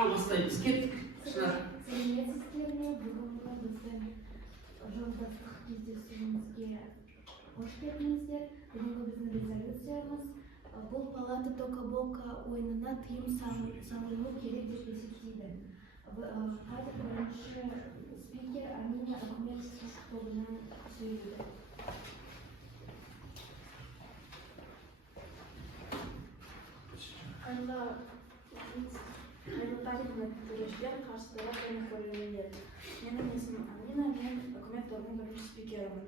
Al бастаймыз, кеттік. Сәлеметсіздер ме? Бүгінгі біздің жолдастық кездесуімізге қош келдіңіздер. Бүгінгі біздің резолюциямыз бұл палата тока-бока ойынына тыйым салыну керек деп есептейді. Қазір бірінші спикер Амина Ахмет тобынан сөйлейді. Қарсылығы және көрермендер. Менің есімім Амина, мен үкімет тобының бірінші спикерімін.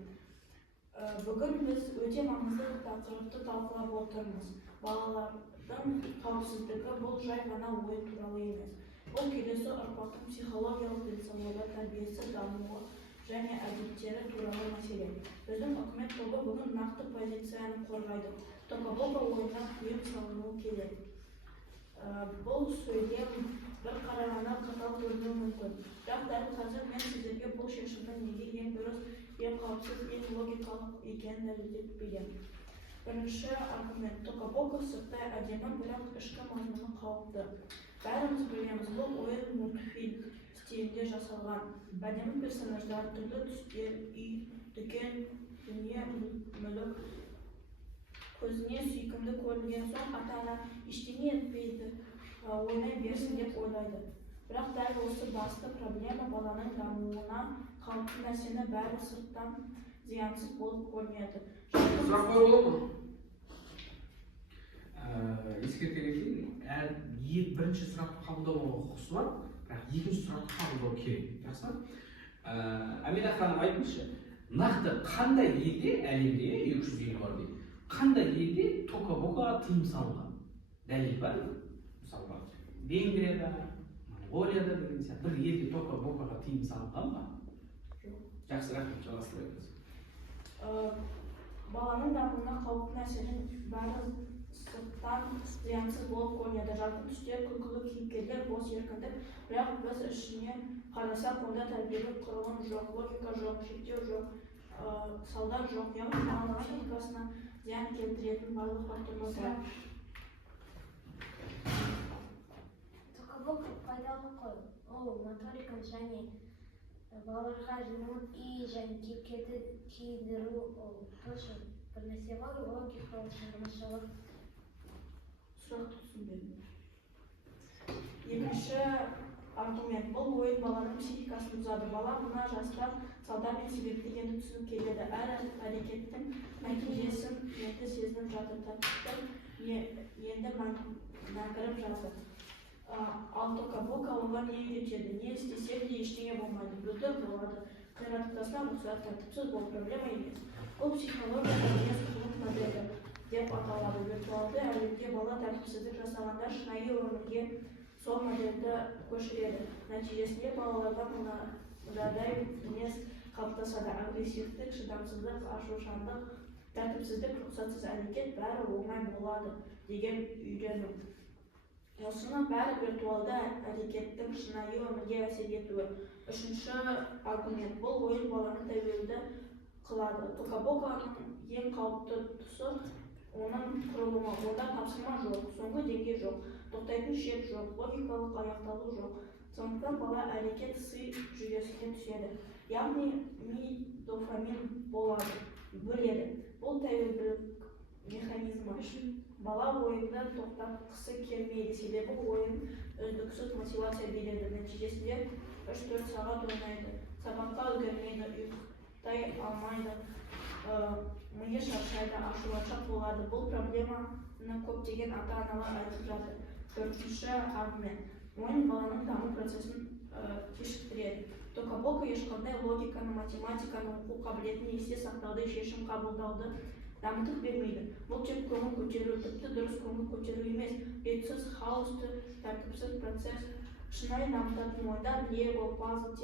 Бүгін біз өте маңызды тақырыпты талқылап отырмыз. Балалардың қауіпсіздігі бұл жай ғана ойын туралы емес. Бұл келесі ұрпақтың психологиялық денсаулығы, тәрбиесі, дамуы және әдеттері туралы мәселе. Біздің үкімет тобы бүгін нақты позицияны қорғайды. Тока-бока ойынына тыйым салынуы керек. Бұл сөйлем бір қарағанда қатал көрінуі мүмкін. Бірақ дәл қазір мен сіздерге бұл шешімнің неге ең дұрыс, ең қауіпсіз, ең логикалық екенін дәлелдеп беремін. Бірінші аргумент. Тока-бока сырттай әдемі, бірақ ішкі мазмұны қауіпті. Бәріміз білеміз, бұл ойын мультфильм стилінде жасалған. Әдемі персонаждар, түрлі түстер, үй, дүкен, дүние, мүлік көзіне сүйкімді көрінген соң ата-ана ештеңе етпейді, ойнай берсін деп ойлайды. Бірақ дәл осы басты проблема баланың дамуына қауіпті нәрсені бәрі сырттан зиянсыз болып көрінеді. Сұрақ қою бола ма? Ескерте кетейін, бірінші сұрақты қабылдауға құқысы бар, бірақ екінші сұрақты қабылдау керек. Жақсы? Амина ханым айтыңызшы, нақты қандай елде, әлемде 200 ел бар дейді, қандай елде тока-бокаға тыйым салынған? Дәлел бар ма? Мысалға, Венгрияда, Монғолияда деген сияқты бір елде тока-бокаға тыйым салынған ба? Жоқ. Жақсы, рахмет, жалғастыра беріңіз. Баланың дамуына қауіпті нәрсенің бәрі сырттан зиянсыз болып көрінеді. Жарқын түстер, күлкілі кейіпкерлер, бос еркіндік, бірақ біз ішіне қарасақ, онда тәрбиелік құрылым жоқ, логика жоқ, шектеу жоқ, салдар жоқ, яғни баланың психикасына зиян келтіретін барлық факторлар. Тока-бока пайдалы ғой. Ол моториканы және балаларға жеңіл үй және кейіпкерді киіндіру тоже бір нәрсе ғой, логикалық шығармашылық. Сұрақты түсінбедім. Екінші аргумент. Бұл ойын баланың психикасын бұзады. Бала мына жаста салдар мен себепті енді түсініп келеді. Әр әрекеттің нәтижесін енді сезініп жатыр. Тәртіпті енді мәңгіріп жатыр. Ал тока-бока оған не үйретеді? Не істесек де ештеңе болмайды. Бүлдір болады. Қиратықтасына рұқсат, тәртіпсіз бұл проблема емес. Бұл психология мінез құлық моделі деп аталады. Виртуалды әлемде бала тәртіпсіздік жасағанда шынайы өмірге сол модельді көшіреді. Нәтижесінде балаларға мынадай мінез қалыптасады. Агрессивдік, шыдамсыздық, ашушаңдық, тәртіпсіздік, рұқсатсыз әрекет бәрі оңай болады деген үйрену. Осының бәрі виртуалды әрекеттің шынайы өмірге әсер етуі. Үшінші аргумент. Бұл ойын баланы тәуелді қылады. Тока-боканың ең қауіпті тұсы оның құрылымы. Онда тапсырма жоқ, соңғы деңгей жоқ, тоқтайтын шек жоқ, логикалық аяқталу жоқ. Сондықтан бала әрекет сый жүйесіне түседі. Яғни дофамин болады, бөледі. Бұл тәуелділік механизмі. Бала ойынды тоқтатқысы келмейді, себебі ойын үздіксіз мотивация береді. Нәтижесінде 3-4 сағат ойнайды, сабаққа үлгермейді, ұйықтай алмайды, миы шаршайды, ашуланшақ болады. Бұл проблеманы көптеген ата-аналар айтып жатыр. Төртінші аргумент. Ойын баланың даму процесін кешіктіреді. Тока-бока ешқандай логиканы, математиканы, оқу қабілетін есте сақтауды, шешім қабылдауды дамытып бермейді. Бұл тек көңіл көтеру, тіпті дұрыс көңіл көтеру емес, ретсіз, хаосты, тәртіпсіз процесс. Шынайы дамытатын ойындар лего, пазл,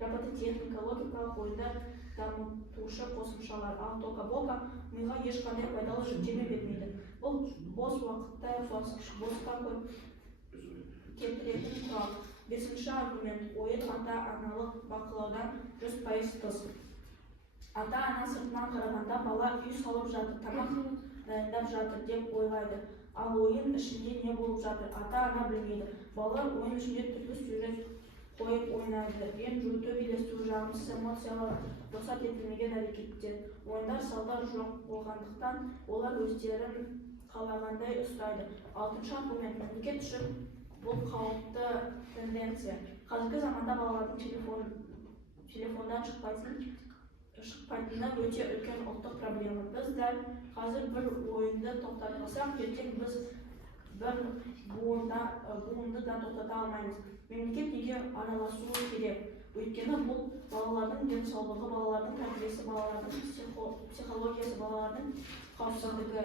робототехника, логикалық ойындар дамытушы қосымшалар. Ал тока-бока миға ешқандай пайдалы жүктеме бермейді. Бұл бос уақытта босқа келтіретін құрал. Бесінші аргумент. Ойын ата-аналық бақылаудан 100% тыс. Ата-ана сыртынан қарағанда бала үй салып жатыр, тамақ дайындап жатыр деп ойлайды. Ал ойын ішінде не болып жатыр, ата-ана білмейді. Балалар ойын ішінде түрлі сюжет қойып ойнайды. Ең жуты үйлестіру жағымсыз эмоциялар, рұқсат етілмеген әрекеттер, ойындар салдар жоқ болғандықтан олар өздерін қалағандай ұстайды. 6-шы аргумент, мемлекет үшін бұл қауіпті тенденция. Қазіргі заманда балалардың телефондан шықпайтыны өте үлкен ұлттық проблема. Біз дәл қазір бір ойынды тоқтатпасақ, ертең біз бір буынды да тоқтата алмаймыз. Мемлекет неге араласуы керек? Өйткені бұл балалардың денсаулығы, балалардың тәрбиесі, балалардың психологиясы, балалардың қауіпсіздігі.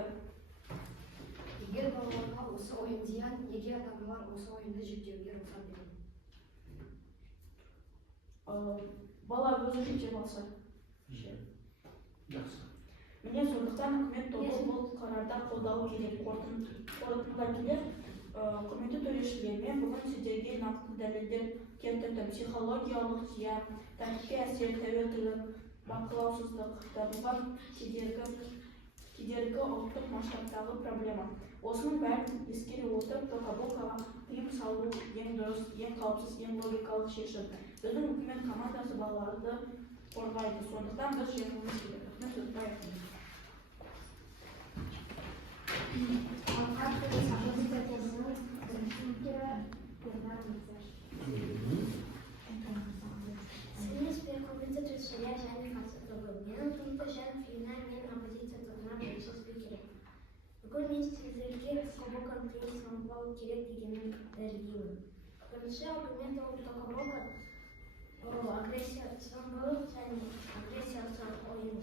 Егер балаларға осы ойын зиян, неге ата-аналар осы ойынды жүктеуге рұқсат береді? Бала өзі жүктеп алса. Жақсы. Міне сондықтан үкімет тобы бұл қарарда қолдауы керек. Қорытындыға келер, құрметті төрешілермен бүгін сіздерге нақты дәлелдер келтірдім. Психологиялық зиян, тәртіпке әсер, тәуелділік, бақылаусыздық, дамуға кедергі ұлттық масштабтағы проблема. Осының бәрін ескере отырып, Токабокаға тыйым салу ең дұрыс, ең қауіпсіз, ең логикалық шешім. Біздің үкімет командасы балаларды қорғайды. Сондықтан біз жеңуіміз керек. Сіз комитет решения және қатысты менің тұмды және филиал мен оппозиция тұрғына бірінші спикері. Бүгін мен сіздерге Токабоканың тыйым салынбауы керек дегенін дәлелдеймін. Бірінші аргумент ол Токабока агрессия сынбылық және агрессиясыз ойын.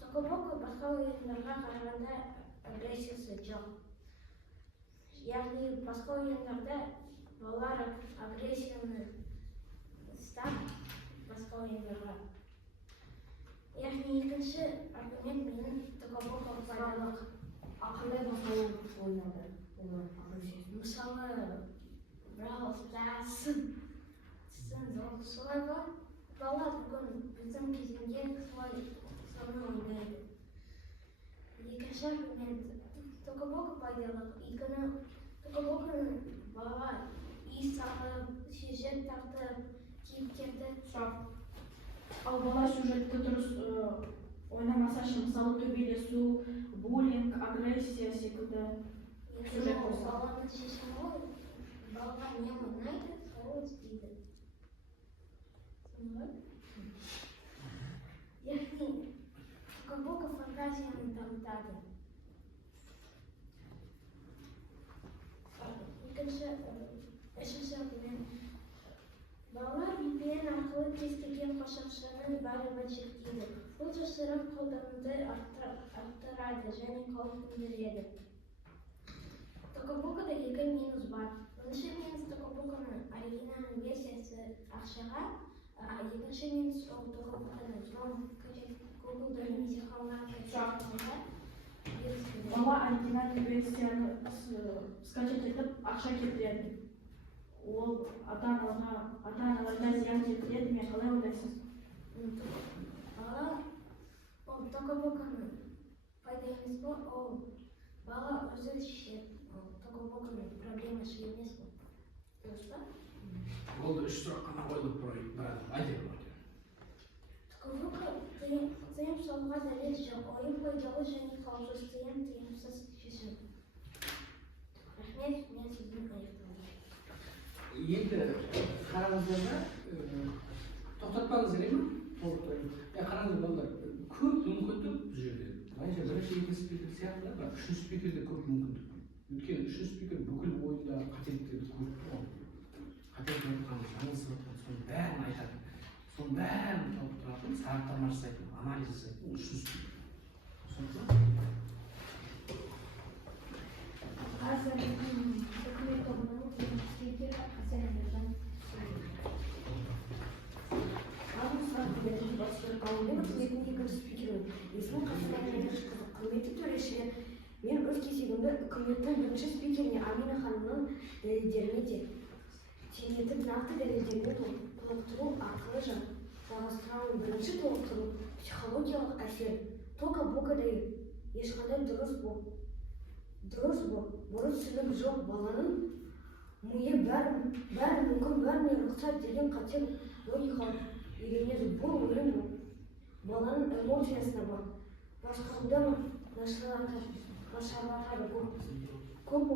Токабока басқа ойындарға қарағанда агрессиясы жоқ. Яғни басқа ойындарда балалар агрессияны стап басқа ойындарға. Яғни екінші аргумент менің Токабока пайдалық. Қандай басқа ойындарды олар агрессиясы? Мысалы, Brawl Stars, солай бар. Балалар бүгін біздің кезеңде солай соны ойнайды. Екінші аргумент Токабока пайдалық. Өйткені Токабоканың бала үй салып, сюжет тартып, кейіпкерді Ал бала сюжетті дұрыс ойнамаса ше, мысалы төбелесу, буллинг, агрессия секілді сюжет болса. Баланың шешімі ғой, балалар не ойнайды, солай істейді. Яғни Токабока фантазияны дамытады. Үшінші аргумент. Балалар VPN арқылы кез келген қосымшаны барлығын шектейді. Бұл жасырын қолдануды арттырады және қауіп төндіреді. Токабокада екі минус бар. Бірінші минус Токабоканың оригинальный версиясы ақшаға, екінші минус ол Токабоканы Google-да немесе қалаларға Бала оригинальный версияны скачать етіп ақша кетіреді. Ол ата-аналарға зиян келтіреді ме, қалай ойлайсыз? Бала ол Токабоканың пайда емес па, ол бала өзі шешеді. Токабоканың проблемасы емес па. Дұрыс па? Ол үш сұрақ қана қойылып тұрайық. Айтып бар. Токабока тыйым салуға дәлел жоқ. Ойын пайдалы және қауіпсіз тыйымсыз шешім. Рахмет, мен сіздің аяқталды. Енді қараңыздар да, тоқтатпаңыз керек ме? Қараңыз балалар, көп мүмкіндік бұл жерде. Былайша бірінші екінші спикер сияқты, бірақ үшінші спикерде көп мүмкіндік. Өйткені үшінші спикер бүкіл ойында қателіктерді көріп тұрған. Қателік айтқан, жаңылсып жатқан, соның бәрін айтады. Соның бәрін тауып тұратын, сараптама жасайтын, анализ жасайтын үшінші спикер. Қазір үкімет тобының спикері Хасан Әміржан. Құрметті төрешілер, мен өз кезегімді үкіметтің бірінші спикеріне Амина ханымның дәлелдеріне де сенетіп нақты дәлелдермен толықтыру арқылы жалғастырамын. Бірінші толықтыру психологиялық әсер. Токабокада ешқандай дұрыс дұрыс бұрыс түсінік жоқ баланың миы бәрі мүмкін бәріне рұқсат деген қате логикалық үйренеді. Бұл ойын баланың эмоциясына басқаруды нашарлатады. Көп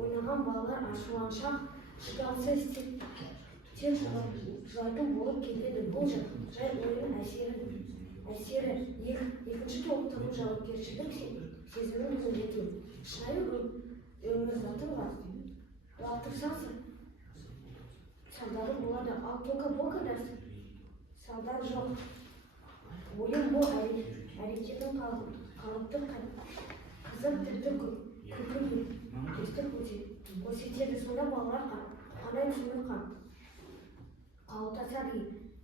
ойнаған балалар ашуланшақ, шыдамсыз, тез жылайтын болып келеді. Бұл жай ойын әсері екінші толықтыру жауапкершілік сезімін көрсету. Шынайы өмір затынға лақтырсаңыз салдары болады, ал тока-бокада салдар жоқ. Ойын бұл әрекетін қалыпты қызық тіпті күлкі көрсетеді. Сонда балалар қандай түсінік қалыптасады.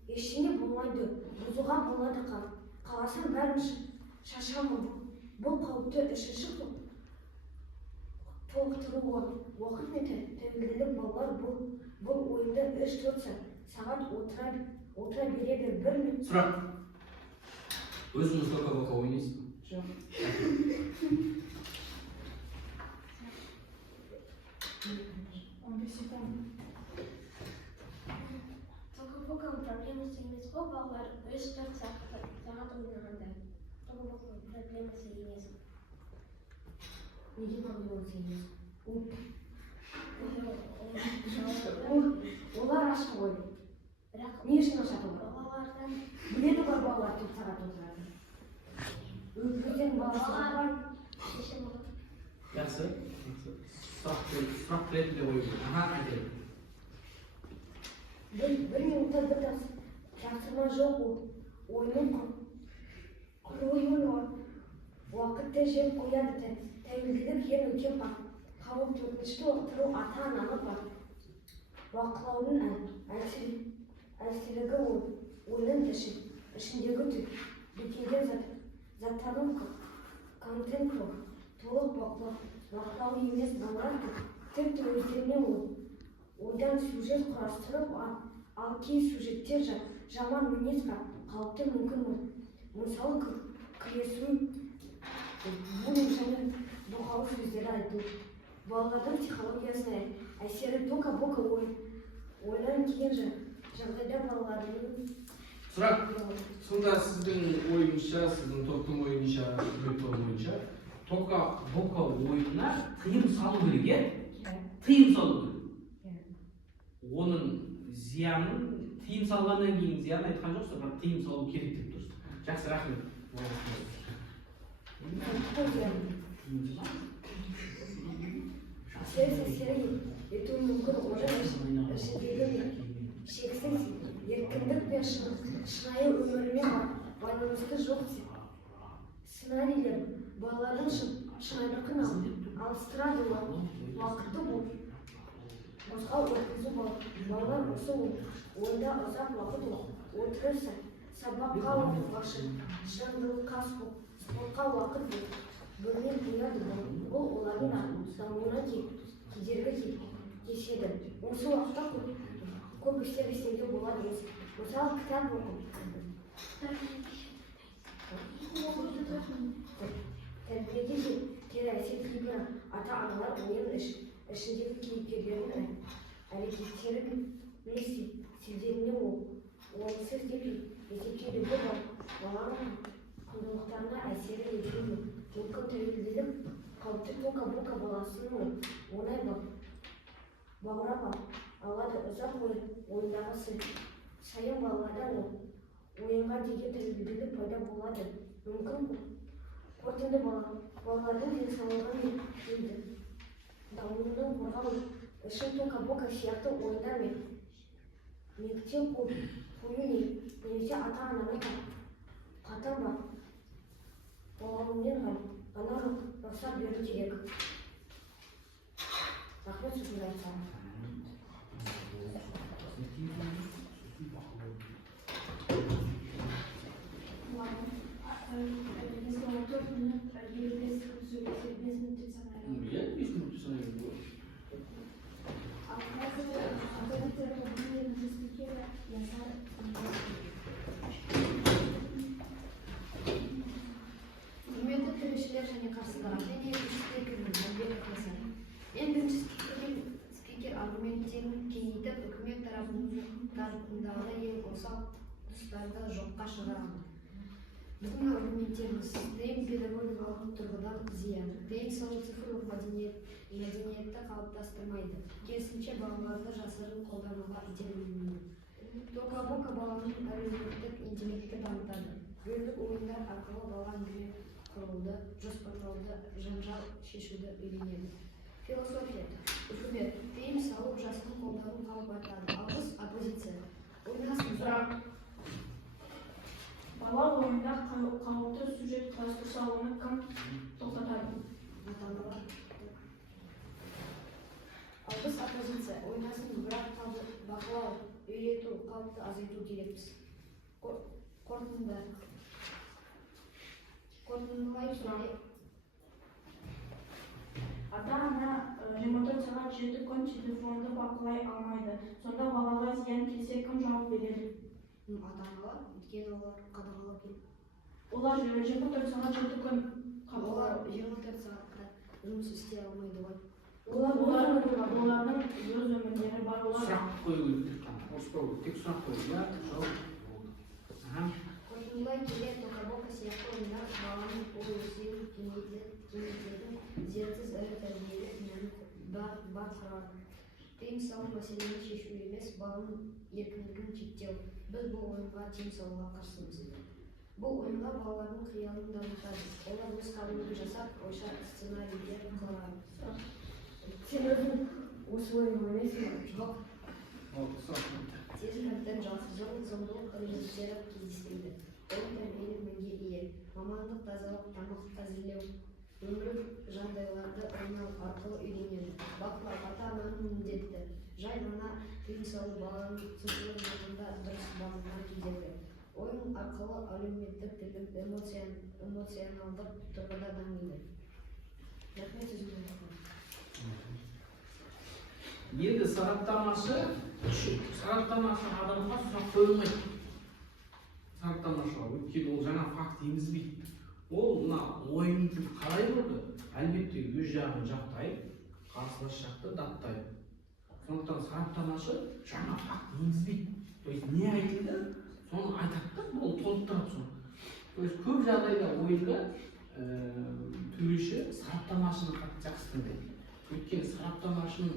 Ештеңе болмайды, бұзуға болады. Қаласаң бәрін шашамын. Бұл қауіпті үшінші толықтыруға уақыт мен тәуелділік. Балалар бұл ойында 3-4 сағат отыра береді. Бір минут. Сұрақ. Өзіңіз тока-бока ойнайсыз ба? Жоқ. Тока-боканың проблемасы емес қой, балалар 3-4 сағат ойнағанда. Тока-боканың проблемасы емес. Неге проблемасы емес? Олар Олар ашық ой. Не үшін ашады олар? балалардан Біледі бар балалар 4 сағат отырады. Өздерін балалар шешім алады. Жақсы. Сұрақ ретінде қойып. Айтайын. бір минутта бір тапсырма жоқ. Ойынын құруын уақытты жеп қояды. Тәуелділік ең үлкен қауіп. Төртінші толықтыру ата-ананы бақылаудың әлсіздігі. Ойынның ішіндегі дүкенген заттардың контентті толық бақылау емес. Балалар тіпті өздеріне ойдан сюжет құрастырып, ал кей сюжеттер жаман мінезге қауіпті мүмкін. Мысалы, күресу, буллинг және дұғалы сөздер айту. Балалардың психологиясына әсері тока-бока ойнан кейін жағдайда балалардың Сұрақ. Сонда сіздің ойынша, сіздің топтың ойынша, тока-бока ойынына тыйым салу керек, тыйым салу керек. Оның зиянын, тыйым салғаннан кейін зиян айтқан жоқсыз, бірақ тыйым салу керек деп тұрсыз. Жақсы, рахмет. әсері етуі мүмкін. Оның ішіндегі шексіз еркіндік пен шынайы өмірмен байланысты жоқ сценарийлер балалардың шынайылығын алыстырады. Уақытты босқа өткізу. Балалар осы ойында ұзақ уақыт отырса, сабаққа оқуға, шаңдылыққа, спортқа уақыт бөлмей қояды. Бұл олардың дамуына кедергі кешеді. Осы уақытта көп істер істеуге болады. Мысалы, кітап оқу. Тәрбиеге кері әсер кейбір ата-аналар ойын ішіндегі кейіпкерлердің әрекеттері мен сезіміне орынсыз деп есептейді. Бұл баланың құндылықтарына әсері етуі мүмкін. Тәуелділік қауіпті. Тока-бока баласының оңай баурап алады. Ұзақ ойындағы сайын балалардан ойынға деген тәуелділік пайда болады. Мүмкін қорытынды балалардың денсаулығы мен дамуының қорғау үшін тока-бока сияқты ойындар мен мектеп қою немесе ата-ананың қатаң бақылауымен ғана рұқсат беру керек. Рахмет, сөзімді айтсам. Құрметті төрешілер және қарсылар, және аргументтерін кеңейтіп, үкімет тарапындағы ең осал тұстарды жоққа шығарады. Біздің аргументтеріміз тыйым педагогикалық тұрғыдан зиян, тыйым салу цифрлық мәдениетті қалыптастырмайды, керісінше балаларды жасырын қолдануға итермелейді. Тока-бока баланың әлеуметтік интеллекті дамытады. Рөлдік ойындар арқылы бала әңгіме құруды, жоспарлауды, жанжал шешуді үйренеді. Философия. Үкімет тыйым салу жасырын қолдану қалып айтады. Ал біз оппозиция. Ойнасын сұрақ. Бала ойында қауіпті сюжет қарастырса, оны кім тоқтатады? Ата-аналар. Ал біз оппозиция. Ойнасын бірақ қалды бақылау, үйрету, қауіпті азайту керекпіз. Қорытындылай сұрай. Ата-ана 24 сағат 7 күн телефонды бақылай алмайды. Сонда балаға зиян келсе, кім жауап береді? Ата-аналар, өйткені олар қадағалау керек. Олар 24 сағат 7 күн Олар 24 сағатта жұмыс істей алмайды ғой. олардың өз өмірлері бар. Сұрақ қою керек. Ұрыспау керек. Тек сұрақ қою. Я жауап болды. Қорытындылай келе тока-бока сияқты ойындар баланың ой-өрісін кеңейтетін зиянсыз әрі тәрбиелік мәні бар құрады. Тыйым салу мәселені шешу емес, баланың еркіндігін шектеу. Біз бұл ойынға тыйым салуға қарсымыз. Бұл ойынға балалардың қиялын дамытады. Олар өз қалауын жасап, ойша сценарийлер құрады. Сен өзің осы ойын ойнайсың ба? Жоқ. Тез контент жасырып, зомбылық элементтері кездестіреді. Ол тәрбиелік мәнге ие. Мамандық тазалық, тамақ әзірлеу, өмірлік жағдайларды ойнау арқылы үйренеді. Бақылау ата-ананың міндеті. Жай ғана тыйым салу баланың цифрлық жолында дұрыс бағытқа кетеді. Ойын арқылы әлеуметтік тілдің эмоционалдық тұрғыда дамиды. Рахмет сөзіңізге. Енді сараптамашы адамға сұрақ қойылмайды. Сараптамашыға, өйткені ол жаңа факт енгізбейді. Ол мына ойынды қалай болды? Әлбетте өз жағын жақтайды, қарсылас жақты даттайды. Сондықтан сараптамашы жаңа факт енгізбейді. То есть не айтылды, соны айтады, ол толықтырады соны. То есть көп жағдайда ойында төреші сараптамашыны қатты жақсы тыңдайды. Өйткені сараптамашының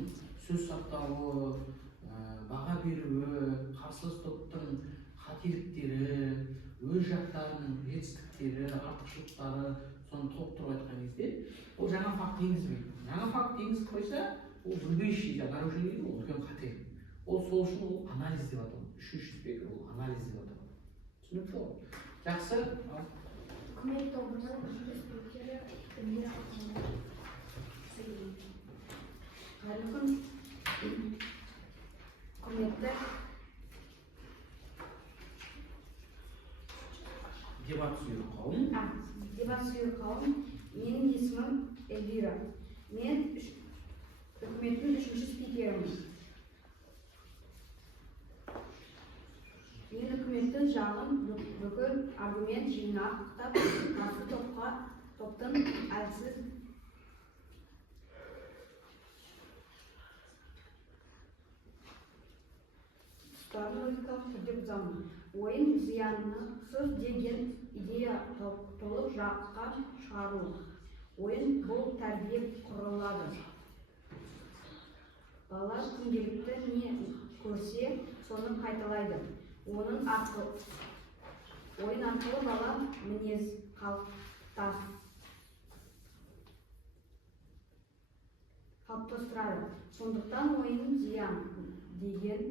сөз саптауы, баға беруі, қарсылас топтың қателіктері, өз жақтарының жетістіктері, артықшылықтары, соны толықтырып айтқан кезде, ол жаңа факт енгізбейді. Жаңа факт енгізіп қойса, ол зубейший нарушение дейді, ол үлкен қате. Ол сол үшін ол анализ деп аталады. Үшінші спектр ол анализ деп аталады. Түсінікті ғой? Жақсы. Үкімет тобының спикері Эльмира Ахмедова. Құрметті Дебат сүйер қауым. Дебат сүйер қауым, менің есімім Эльвира. Мен үкіметтің 3-ші спикерімін. Мен үкіметтің жағын бүкіл аргумент жинақтап, қарсы топтың әлсіз тұстарын логикалық түрде бұзамын. Ойын зияны сөз деген идея толық жаққа шығару. Ойын бұл тәрбие құрылады. Балалар күнделікті не көрсе, соны қайталайды. Ойын арқылы бала мінез қалыптастырады. Сондықтан ойын зиян деген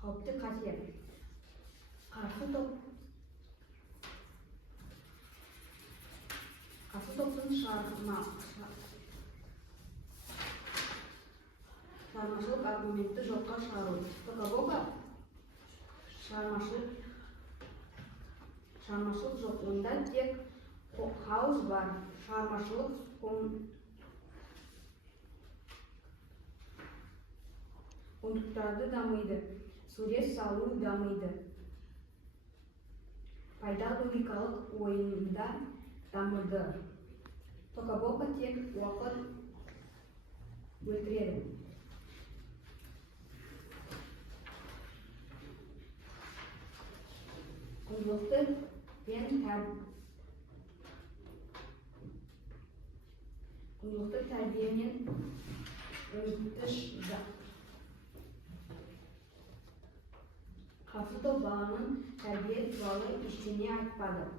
қауіпті қатер. Қарсы топтың шығармашылық аргументті жоққа шығару. Тока-бока шығармашылық жоқ. Онда тек хаос бар. Шығармашылық кондуктарды дамиды. Сурет салу дамиды. Пайда логикалық ойында дамыды. Тока-бока тек уақыт өлтіреді. Құндылықты тәрбиемен Хafızda баланың тәрбие туралы ештеңе айтпады.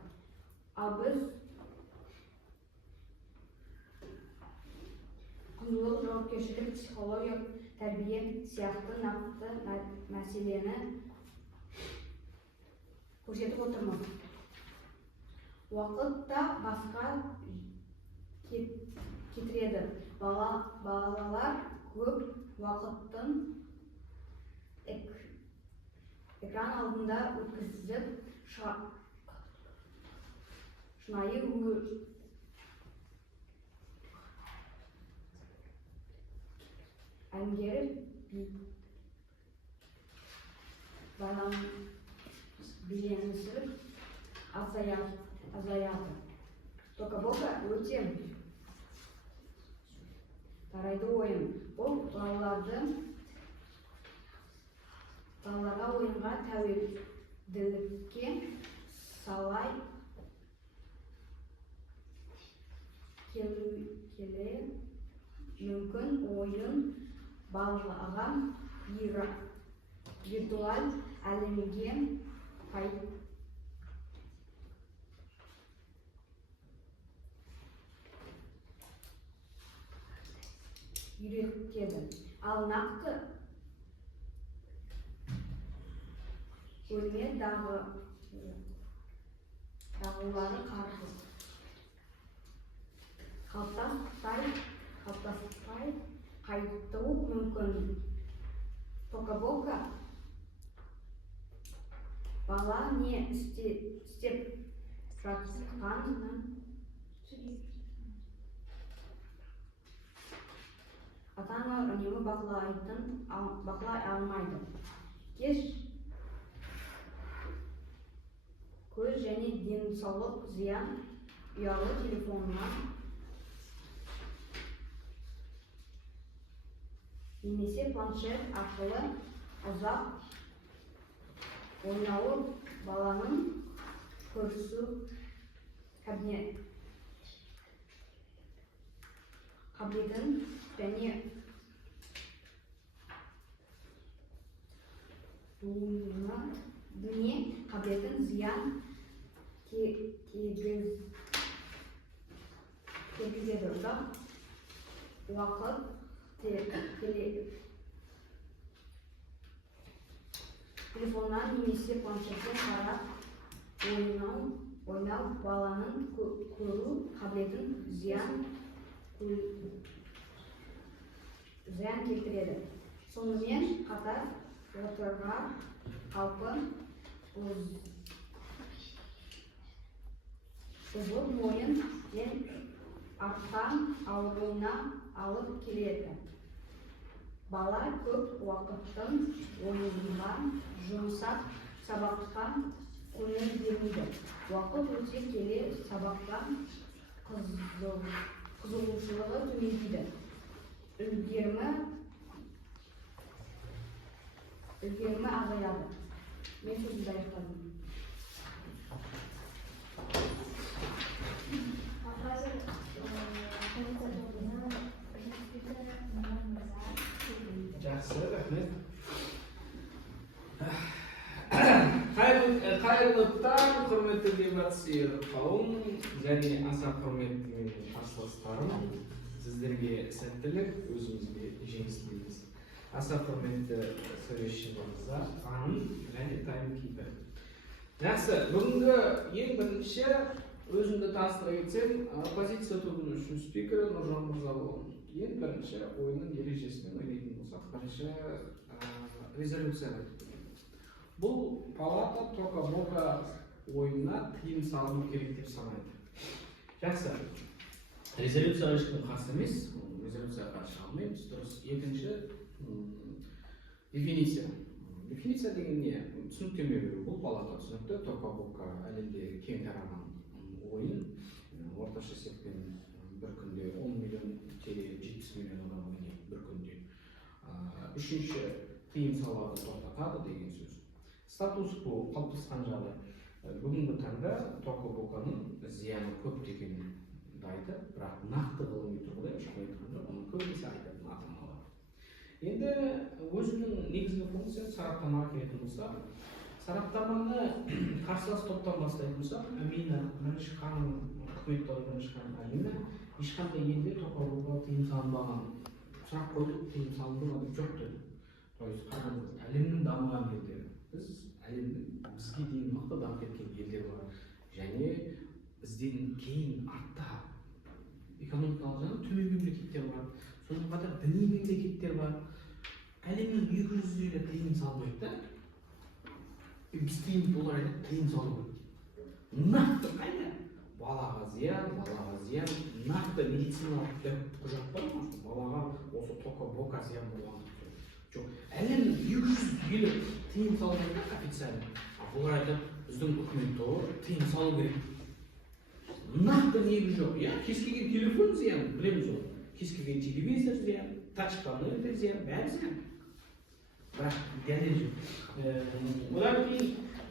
Ал біз құндылық, жауапкершілік, психология, тәрбие сияқты нақты мәселені көрсетіп отырмыз. Уақыт та басқа кетіреді. Балалар көп уақытын экран алдында өткізіп, шынайы әңгеріп байланысып азаяды. Тока-бока өте тарайды ойын. Бұл балаларға ойынға тәуелділікке салай келе мүмкін. Ойын балаға виртуал әлемге үйретеді. Ал нақты өлме дағылары қалыптаспай қайтуы мүмкін. Тока-бока бала не істеп жатқанын ата-ана үнемі бақылай алмайды. Көз және денсаулық зиян, ұялы телефонына немесе планшет арқылы ұзақ ойнауы баланың көрісу қабілетін және дүние қабілетін зиян тигізеді. Ұзақ уақыт телефоннан немесе планшеттен қарап ойнау баланың көру қабілетін зиян келтіреді. Сонымен қатар отырға қалпы бұзылып мойын мен артқан ауруына алып келеді. Бала көп уақытын ойынға жұмсап, сабаққа көңіл бермейді. Уақыт өте келе сабаққа қызығушылығы төмендейді. Үлгерімі азаяды. Мен сөзімді аяқтадым. Жақсы, рахмет. Қайырлы таң, құрметті демократия қауым және аса құрметті менің қарсыластарым. Сіздерге сәттілік, өзімізге жеңіс тілейміз. Аса құрметті сөйлеуші мырза, ханым және таймкипер. Жақсы, бүгінгі ең бірінші өзімді таныстыра кетсем, оппозиция тобының үшін спикері Нұржан мырза болған. Ең бірінші ойынның ережесімен ойлайтын болсақ, бірінші резолюцияны айтып кетемін. Бұл палата тока-бока ойынына тыйым салыну керек деп санайды. Жақсы, резолюцияға ешкім қарсы емес, резолюцияға қарсы алмаймыз, дұрыс. Екінші дефиниция. Дефиниция деген не? Түсініктеме беру. Бұл палата түсінікті, тока-бока әлемде кең тараған ойын. орташа есеппен бір күнде 10 миллион 70 миллион адам ойнайды бір күнде. Үшінші, тыйым салуды тоқтатады деген сөз. Статус-кво қалыптасқан жағдай. Бүгінгі таңда Токобоканың зияны көп дегенді айтты, бірақ нақты ғылыми тұрғыда ешқандай айтқан жоқ, оны көбінесе айтатын ата-аналар. Енді өзінің негізгі функциясы сараптамаға келетін болса, сараптаманы қарсылас топтан бастайтын болсақ, Амина бірінші ханым, үкімет бірінші ханым Амина ешқандай елде Токобока тыйым салынбаған. Сұрақ қойдық, тыйым салынды ма деп жоқ деді. То есть қараңыз, әлемнің дамыған елдері. Біз әлемнің бізге дейін мықты дамып кеткен елдер бар. Және бізден кейін артта экономикалық жағынан төмен мемлекеттер бар. Сонымен қатар діни мемлекеттер бар. Әлемнің 200 елі тыйым салмайды да. Біз тыйым олар айтады, тыйым салу. Нақты қайда? Балаға зиян, нақты медициналық құжат бар ма? Балаға осы Токобока зиян болған. Жоқ, әлемнің 200 елі тыйым салмайды официально. Олар айтады, біздің үкімет тыйым салу керек. Нақты негіз жоқ, иә? Кез келген телефон зиян, білеміз ғой. Кез келген телевизор зиян, тачпаны зиян, бәрі зиян. Бірақ дәлел жоқ. Одан кейін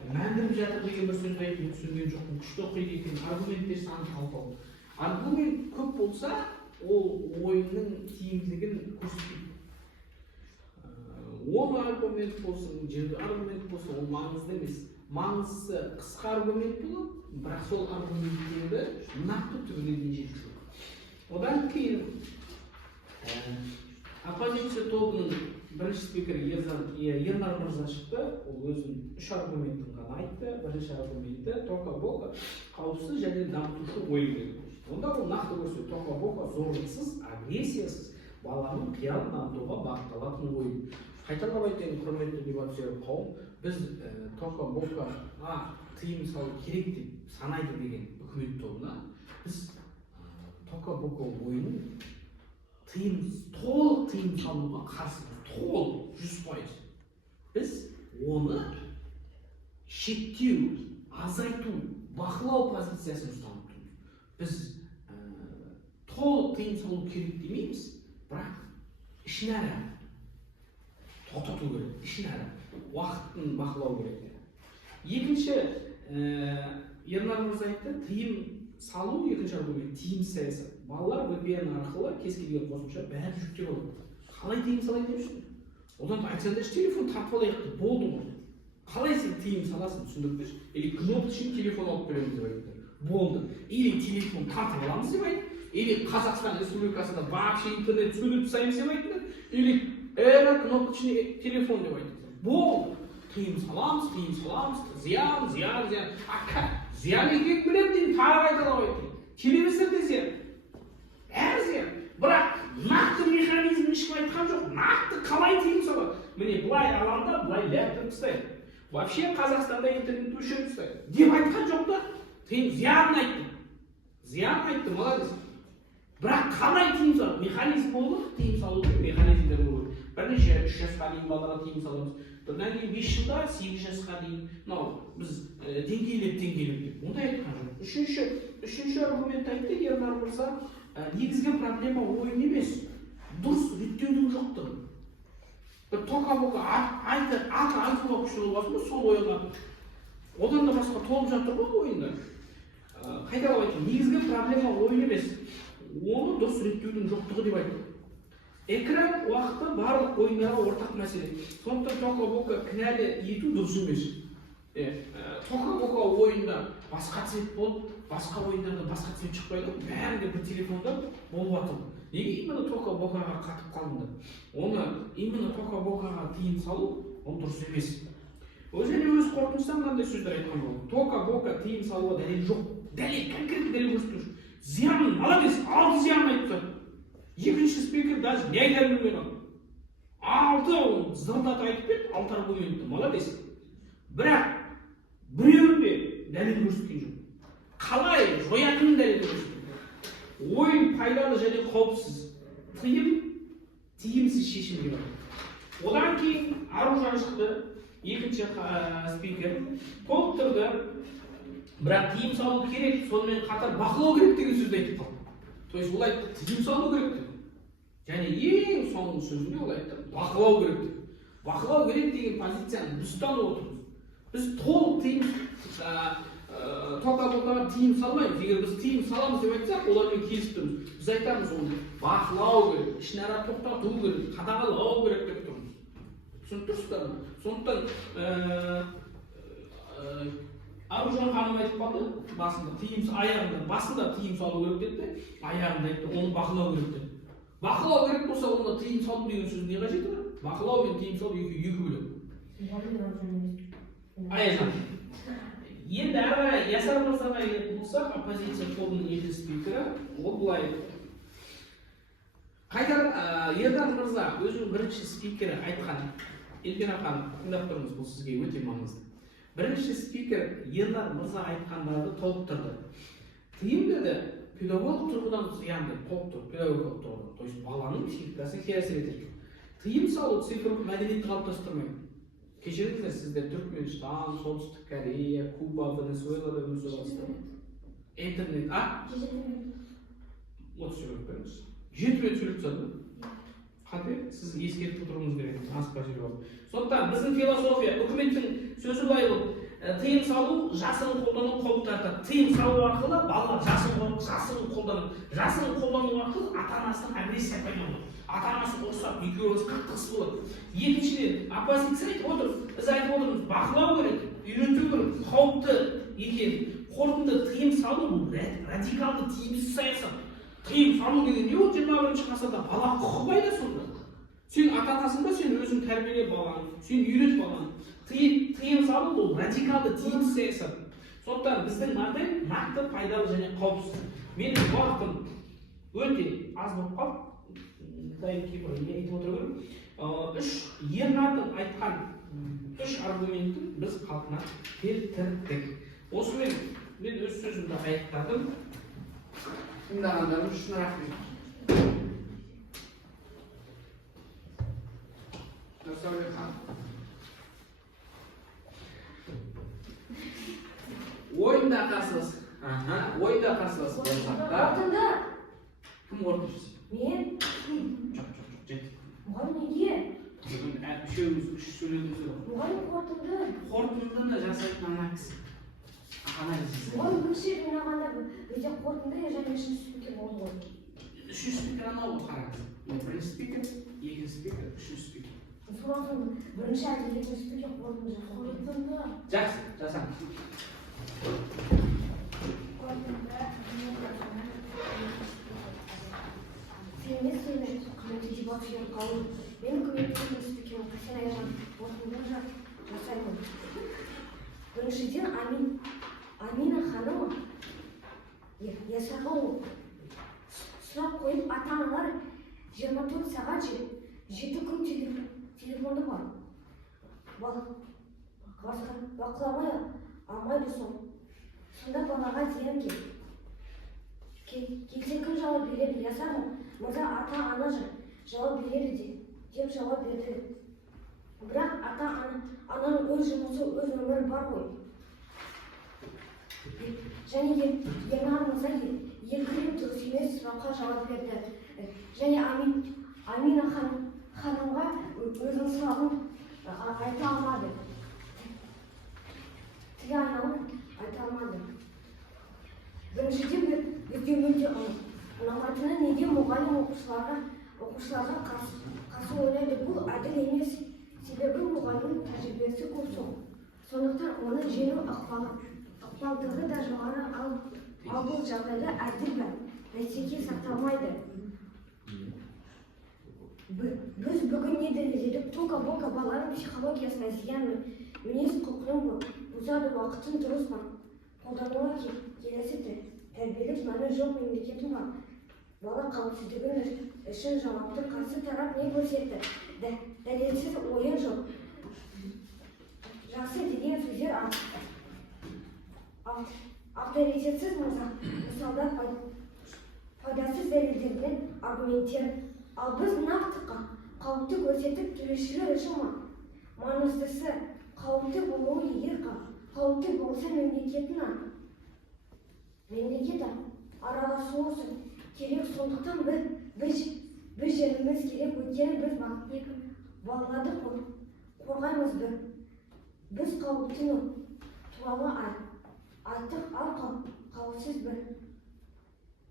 мәндіріп жатыр деген бір сөз айтып түсінген жоқпын. Күшті оқиды екен, аргументтер саны талқылау. Аргумент көп болса, ол ойынның тиімділігін көрсетпейді. 10 аргумент болсын, 7 аргумент болсын, ол маңызды емес. Маңыздысы қысқа аргумент болады, бірақ сол аргументтерді нақты түбіне дейін жеткізу. Одан кейін оппозиция тобының бірінші спикері Ернар Мырза шықты, ол өзінің 3 аргументін ғана айтты. Бірінші аргументі Токобока қауіпсіз және дамытушы ойын керек. Онда ол нақты көрсетті, Токобока зорлықсыз, агрессиясыз, баланың қиялын дамытуға бағытталатын ойын. Қайталап айтайын, құрметті дебатшылар қауым, біз Токобокаға тыйым салу керек деп санайды деген үкімет тобына, біз Токобока ойынын толық тыйым салуға қарсымыз, толық 100%. Біз оны шектеу, азайту, бақылау позициясын ұстанып тұрмыз. Біз толық тыйым салу керек демейміз, бірақ ішінара тоқтату керек, ішінара уақытын бақылау керек. Екінші, Ернар Мырза айтты, тыйым салу, екінші аргумент, тиім саясат. Балалар VPN арқылы кез келген қосымша бәрі жүктеп алады. Қалай тыйым салайын деп жүрсің? Одан айтсаңда телефон тартып алайық, болды ғой. Қалай сен тыйым саласың, түсіндіріп берші. Или кнопочный телефон алып береміз деп айтты. Болды. Или телефон тартып аламыз деп айтты. Или Қазақстан Республикасында вообще интернет сөйлетіп тастаймыз деп айтты. Или кнопочный телефон деп айтты. Болды. Тыйым саламыз, зиян. Зиян екенін білемін дейін, тағы қайталап айтты. Телевизорда зиян. Бәрі зиян. Бірақ нақты механизм ешкім айтқан жоқ. Нақты қалай тыйым салады? Міне бұлай алаңда, бұлай ләптіріп тастайды. Вообще Қазақстанда интернет өшіріп тастайды. Деп айтқан жоқ та, тыйым зиянын айтты. Зиянын айтты, молодец. Бірақ қалай тыйым салады? Механизм болды, тыйым салу механизмдер болды. Бірнеше 3 жасқа дейін балаға тыйым саламыз. Бірден кейін 5 жылда 8 жасқа дейін. Біз деңгейлеп деп. Ондай айтқан жоқ. Үшінші аргумент айтты Ернар Мырза, негізгі проблема ойын емес, дұрыс реттеудің жоқтығы. Токобока аты айтуға күшті болғасын, сол ойынға. Одан да басқа толып жатыр ғой ойында. Қайталап айтты, негізгі проблема ойын емес, оны дұрыс реттеудің жоқтығы деп айтты. Экран уақыты барлық ойындарға ортақ мәселе. Сондықтан Токобока кінәлі ету дұрыс емес. Токобока ойында басқа цвет болып, басқа ойындарда басқа цвет шықпайды, бәрінде бір телефонда болып жатыр. Неге именно Токобокаға қатып қалынды? Оны именно Токобокаға тыйым салу, ол дұрыс емес. Өз қорытындысынан мынандай сөздер айтқан болды. Токобока тыйым салуға дәлел жоқ. Дәлел, конкретті дәлел көрсетуші. Зиянын, молодец, 6 зиянын айтты. Екінші спикер даже не айтарын білмеген. 6 зылдат айтып бет, 6 аргументті, молодец. Бірақ біреуінде дәлел көрсеткен жоқ. Қалай жоятын дәлел көрсеткен. Ойын пайдалы және қауіпсіз. Тиімсіз шешімге бар. Одан кейін Аружан шықты, екінші спикер толықтырды. бірақ тыйым салу керек, сонымен қатар бақылау керек деген сөзді айтып қалды. То есть ол айтты, тыйым салу керек деп. Және ең соңғы сөзінде ол айтты, бақылау керек деп. Бақылау керек деген позицияны біз ұстанып отырмыз. Біз толық тыйым тоқа-боқаға тыйым салмаймыз. Егер біз тыйым саламыз деп айтсақ, олармен келісіп тұрмыз. Біз айтамыз оны бақылау керек, ішінара тоқтату керек, қадағалау керек деп тұрмыз. Түсініп тұрсыздар ма? Сондықтан Аружан ханым айтып қалды, басында тыйым салу керек деді, аяғында айтты, оны бақылау керек деді. Бақылау керек болса, онда тыйым салу деген сөз не қажеті бар? Бақылау мен тыйым салу екі бөлек. Аяжан. Енді ары қарай Ясар мырзаға келетін болсақ, оппозиция тобының екінші спикері, ол былай қайтарып Ердан мырза өзінің бірінші спикері айтқан, Эльвира ханым, тыңдап тұрмыз, бұл сізге өте маңызды. Бірінші спикер Ердан мырза айтқандарды толықтырды. Тыйым деді, педагог тұрғыдан зиян деп толықтырды, педагогикалық тұрғыдан. То есть баланың психикасына кері әсер етеді. Тыйым салу цифрлық мәдениетті қалыптастырмайды. Кешіріңіздер, сіздер Түркменстан, Солтүстік Корея, Куба, Венесуэлада өмір сүресіздер. Интернет, Осы сөйлеп беріңіз. 7 рет сөйлеп тастады. Қате, сіз ескертіп отыруыңыз керек, асықпай сөйлеп алып. Сондықтан біздің философия, үкіметтің сөзі былай болып, тыйым салу, жасырын қолдану қауіп тартады. Тыйым салу арқылы балалар жасырын қолдану арқылы ата-анасының агрессия пайда болады. Ата-анасы ұрсап, екеуіңіз қақтығыс болады. Екіншіден, оппозиция айтып отыр, біз айтып отырмыз, бақылау керек, үйрету керек, қауіпті екен. Қорытынды тыйым салу радикалды тиімсіз саясат. Тыйым салу деген не ол 21-ші ғасырда бала құқы қайда сонда? Сен ата-анасың ба, сен өзің тәрбиеле баланы, сен үйрет баланы. Тыйым салу ол радикалды тиімсіз саясат. Сондықтан біздің модель нақты, пайдалы және қауіпсіз. Менің уақытым өте аз болып қалды. Айтып отырмын. Ернардың айтқан 3 аргументін біз қалпына келтірдік. Осымен мен өз сөзімді аяқтадым. Тыңдағандарыңыз үшін рахмет. Нұрсәуле ханым. Ойында қарсылас. Ойында қарсылас болсақта. Кім қорытындысы? Мен? Жоқ, жетті. Мұғалім неге? Бүгін үшеуміз үш сөйледіңіз ғой. Мұғалім қорытынды. Қорытындыны жасайтын ана кісі. Мұғалім бірінші жинағанда бізде қорытынды және үшінші спикер болды ғой. Үшінші спикер анау ғой, қараңыз. Бірінші спикер, екінші спикер, үшінші спикер. Сосын бірінші әлде екінші спикер қорытынды. Жақсы, жасаңыз. Сенімес сөйлер, үкіметті дебат жүйен қалу. Мен үкіметтің спикерін Қасен Аяжан қорытынды жасаймын. Біріншіден Амина ханым Ясарға сұрақ қойып, ата-аналар 24 сағат 7 күн телефонды бар. Бақыламай алмайды соң. Сонда балаға зиян келсе күн жауап береді. Ясар мырза ата-ана жауап береді деп жауап берді. Бірақ ата-ананың өз жұмысы, өз өмірі бар ғой. Және Ернар мырза елгірем дұрыс емес сұраққа жауап берді. Және Амина ханымға өзінің сұрағын айта алмады. Тілі айналып айта алмады. Біріншіден бізде мүлде ұнамайтыны неге мұғалім оқушыларға қарсы ойлайды. Бұл әділ емес. Себебі мұғалімнің тәжірибесі көп сол. Сондықтан оны жеңу ықпалдығы да жоғары, ал бұл жағдайда әділ бәсеке сақталмайды. Біз бүгін не дәлелдедік? Тоқа-боқа баланың психологиясына зиян мінез-құлқын бұзады, уақытын дұрыс қолдануға келесі тәрбиелік мәні жоқ мемлекетім бар. Бала қауіпсіздігі үшін жауапты қарсы тарап не көрсетті? Дәлелсіз ойын жоқ. Жақсы деген сөздер авторитетсіз мысалдар пайдасыз дәлелдермен аргументтер. Ал біз нақты қауіпті көрсетіп төрешілер үшін маңыздысы қауіпті болуы. Егер қауіпті болса мемлекеттің мемлекет араласуымыз керек, сондықтан біз жеріміз керек, өйткені біз балаларды қорғаймыз. Біз қауіптің туралы айттық, ал қауіпсіз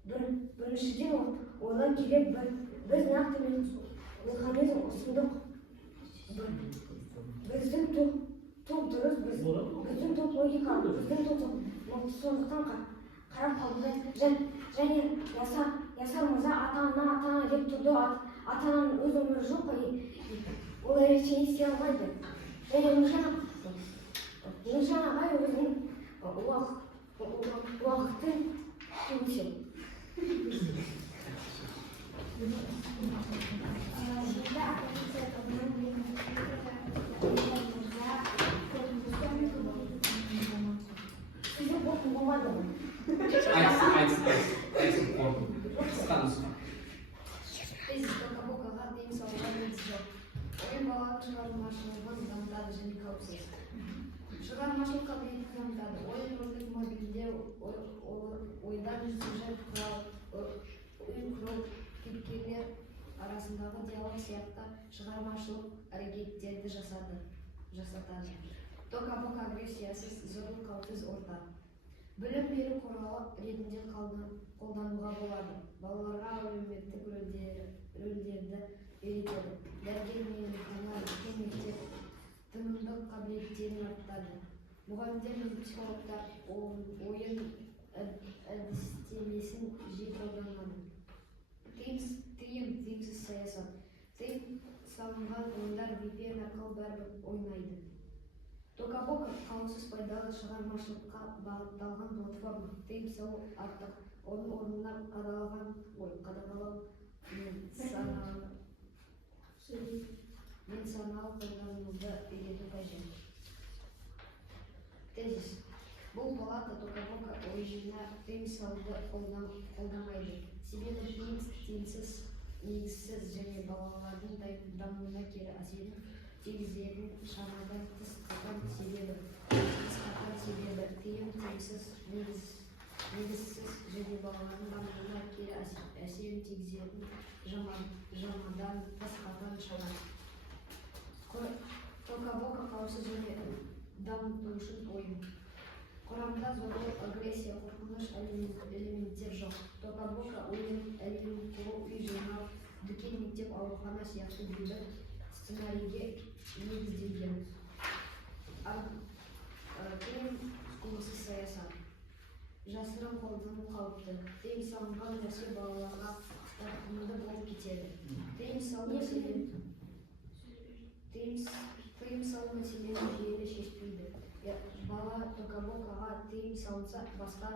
біріншіден ойлау керек, біз нақты механизм ұсындық. Біздің топ дұрыс, біздің топ логикалық, біздің топ сондықтан қарап қабылдайды. Және Ясар мырза ата-ана деп тұрды, ата-ананың өз өмірі жоқ, ол ештеңе істей алмайды. Және Нұржан ағай өзінің уақытын өте. Сізде қорқын болмады ма? Айтсын қорқын. Қысқа нұсқа. Тезис Тока-Бокаға тыйым салуға негіз жоқ. Ойын баланың шығармашылығын дамытады және қауіпсіз. Шығармашылық қабілетін дамытады. Ойын рөлдік мобильдеу, ойдан сюжет құрау, үй құру, кейіпкерлер арасындағы диалог сияқты шығармашылық әрекеттерді жасатады. Тока-Бока агрессиясыз, зорлық қауіпсіз орта. Білім беру құралы ретінде қолдануға болады. Балаларға әлеуметтік рөлдерді үйретеді. Дәрігер мен емхана, үлкен мектеп танымдық қабілеттерін арттырады. Мұғалімдер мен психологтар ойын әдістемесін жиі қолданады. Тыйымсыз саясат. Тыйым салынған ойындар VPN арқылы бәрібір ойнайды. Тока-Бока қауіпсіз пайдалы шығармашылыққа бағытталған платформа. Тыйым салу артық, оның орнына қадағалау мен саналы қолдануды үйрету қажет. Тезис. Бұл палата Тока-Бока ойынына тыйым салуды қолдамайды. Себебі тиімсіз, негізсіз және балалардың дамуына кері әсерін тигізетін шамадан тыс қатқан себебі. Тыйым тиімсіз, негізсіз және балалардың дамуына кері әсерін тигізетін шамадан тыс қатқан шара. Тока-Бока қауіпсіз және дамыту үшін ойын. Құрамында зорлық, агрессия, қорқыныш элементтер жоқ. Тока-Бока ойын әлемін құру, үй жинау, дүкен, мектеп, аурухана сияқты бейбіт сценарийге негізделген. Тыйым қылмыссыз саясат. Жасырын қолдану қауіпті. Тыйым салынған нәрсе балаларға тартымды болып кетеді. Тыйым салу мәселені жүйелі шешпейді. Бала Тока-Бокаға тыйым салынса, басқа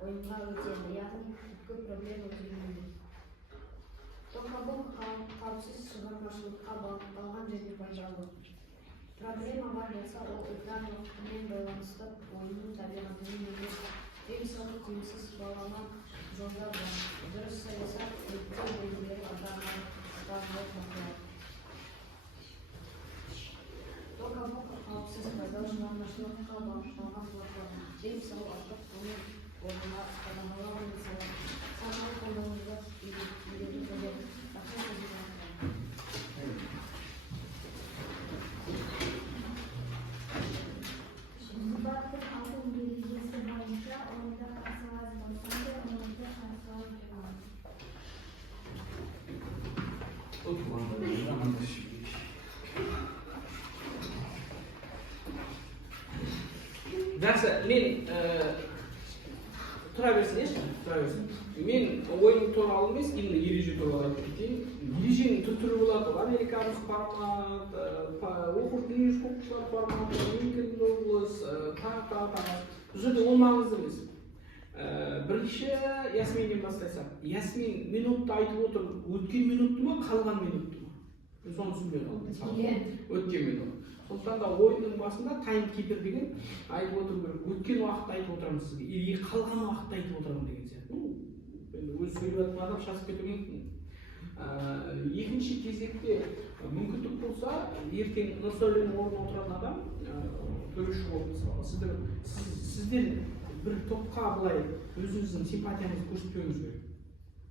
ойынға өтеді, яғни көп проблема тудырмайды. Тока-Бока қауіпсіз шығармашылыққа бағытталған және пайдалы. Проблема бар болса, ол экран уақытымен байланысты ойынның табиғатымен емес. Тыйым салу тиімсіз балама жолдар бар. Дұрыс саясат реттеу белгілері аталып бақылайды. Тока-Бока қауіпсіз пайдалы шығармашылыққа бағытталған платформа. Тыйым салу артық, оның орнына қадағалау мен саналы қолдануды үйрету қажет. Сипаттың алтын ережесі бойынша ойында қарсылас болсаң да ойында қарсылас болмайды. Жақсы, мен тұра берсін, мен ойын туралы емес, именно ереже туралы айтып кетейін. Ереженің түрі болады, американдық формат, оқушылар форматы, Lincoln Douglas, тағы. Бұл жерде ол маңызды емес. Бірінші Ясминнен бастайсақ. Ясмин минутты айтып отыр, өткен минутты ма, қалған минутты ма? Мен соны түсінбей қалдым. Өткен минут. Сондықтан да ойынның басында таймкипер деген айтып отыру керек. Өткен уақытты айтып отырамын сізге, или қалған уақытты айтып отырамын деген сияқты. Енді өзі сөйлеп жатқан адам шашып кетуі мүмкін. Екінші кезекте мүмкіндік болса, ертең Нұрсәуленің орнына отыратын адам төреші болып мысалы. Сіздер бір топқа былай өзіңіздің симпатияңызды көрсетпеуіңіз керек.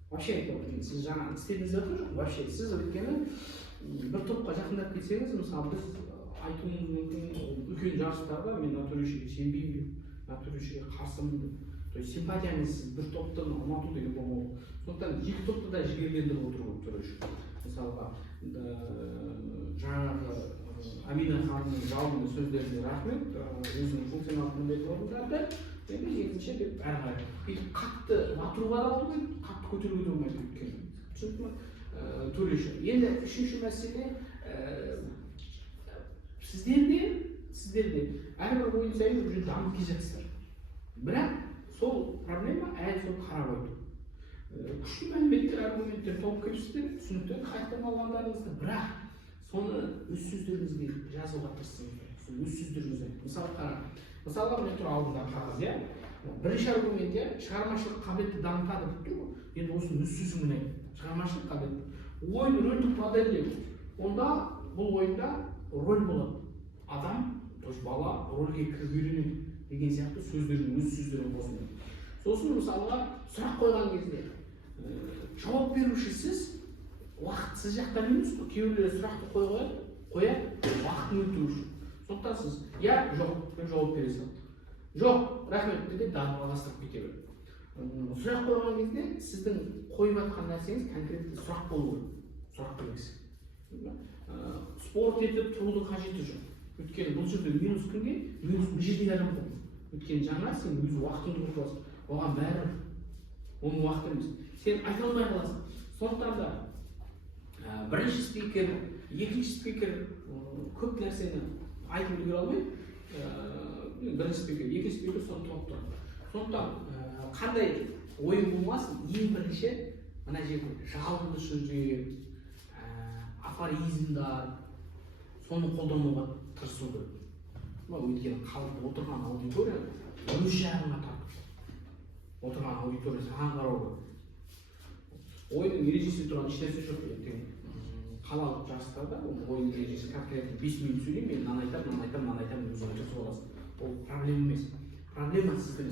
Вообще айтып отырмын, сіз жаңа істедіңіз деп жоқ, вообще сіз өйткені бір топқа жақындап кетсеңіз, мысалы біз айтуымыз мүмкін үлкен жарыстарда мен натурешіге сенбеймін, натурешіге қарсымын деп. То есть симпатияңыз бір топтан ұнату деген болмау. Сондықтан екі топты да жігерлендіріп отыру керек. Мысалға жаңағы Амина ханымның жалынды сөздеріне рахмет, өзінің функционалдық міндетін орындады. Енді екінші деп әрі қарай қатты батыруға да болмайды, қатты көтеруге де болмайды өйткені. Түсінікті ме? Төреші. Енді үшінші мәселе, сіздерде әрбір ойын сайын уже дамып келе жатсыздар. Бірақ сол проблема әлі сол қарап айту. Күшті мәліметтер, аргументтер тауып келіпсіздер, түсінікті, қайтып алғандарыңызды, бірақ соны өз сөздеріңізге жазуға тырысыңыздар. Өз сөздеріңізге. Мысалға мен тұр алдында қағаз, иә? Бірінші аргумент, иә, шығармашылық қабілетті дамытады деп тұр ғой. Енді осыны өз сөзіңмен айт. Шығармашылық қабілетті. Ойын рөлдік модельдеу. Онда бұл ойында роль болады. Адам, то есть бала рөлге кіріп үйренеді деген сияқты сөздердің өз сөздерін қосылды. Сосын мысалға сұрақ қойған кезде жауап беруші сіз уақытсыз жақтан емес қой. Кейбіреулер сұрақты қояды, уақытын өту үшін. Сондықтан сіз я жоқ деп жауап бере салды. Жоқ, рахмет деді, жалғастырып кете береді. Сұрақ қойған кезде сіздің қойып жатқан нәрсеңіз конкретті сұрақ болу керек. Сұрақ бересіз. Спорт етіп тұрудың қажеті жоқ. Өйткені бұл жерде минус кімге? Минус бұл жердегі адам ғой. Өйткені жаңа сен өз уақытыңды құртасың. Оған бәрі оның уақыты емес. Сен айта алмай қаласың. Сондықтан да бірінші спикер, екінші спикер көп нәрсені айтып үлгере алмайды. Бірінші спикер, екінші спикер соны тұрып тұрады. Сондықтан қандай ойын болмасын, ең бірінші мына жерде жалынды сөздер, афоризмдар, соны қолдануға тырысу керек. Өйткені қалып отырған аудитория өз жағына тартып. Отырған аудитория саған қарау керек. Ойынның ережесі тұрған ешнәрсе жоқ. Қалалық жарыстарда ойынның ережесі конкретно 5 минут сөйлеймін, мен мынаны айтамын, өзің айтып аласың. Ол проблема емес. Проблема сіздің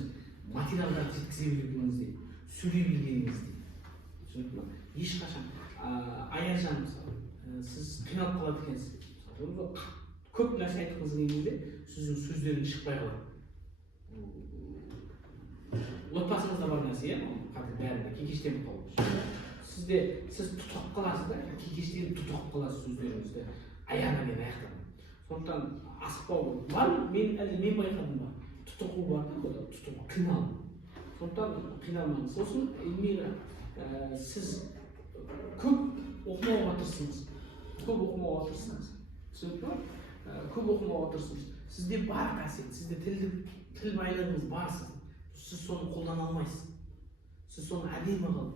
материалдарды жеткізе білгеніңізде, сөйлей білгеніңізде. Түсінікті ме? Ешқашан Аязжан мысалы, сіз қиналып қалады екенсіз. Көп нәрсе айтқыңыз келгенде сіздің сөздеріңіз шықпай қалады. Отбасыңызда бар нәрсе, иә? Қазір бәрінде кекештеніп қалады. Сіз тұтығып қаласыз да, кекештеніп тұтығып қаласыз сөздеріңізді аяғымен аяқтап. Сондықтан асықпау бар, мен байқадым ба, тұтығу бар да, тұтығу қиналу. Сондықтан қиналмаңыз. Сосын Эльмира, сіз көп оқымауға тырысыңыз. Көп оқымауға тырысыңыз. Түсінікті ме? Көп оқымауға тырысыңыз. Сізде бар қасиет, сізде тіл байлығыңыз бар. Сіз соны қолдана алмайсыз. Сіз соны әдемі қылып,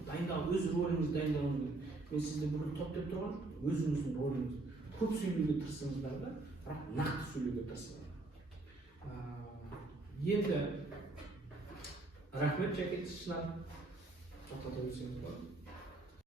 өз рөліңізді дайындауыңыз керек. Мен сізді бүгін топ деп тұрған, өзіңіздің рөліңіз. Көп сөйлеуге тырысыңыздар да, бірақ нақты сөйлеуге тырысыңыздар. Енді рахмет, Жәке, шынар. Тоқтата берсеңіз болады.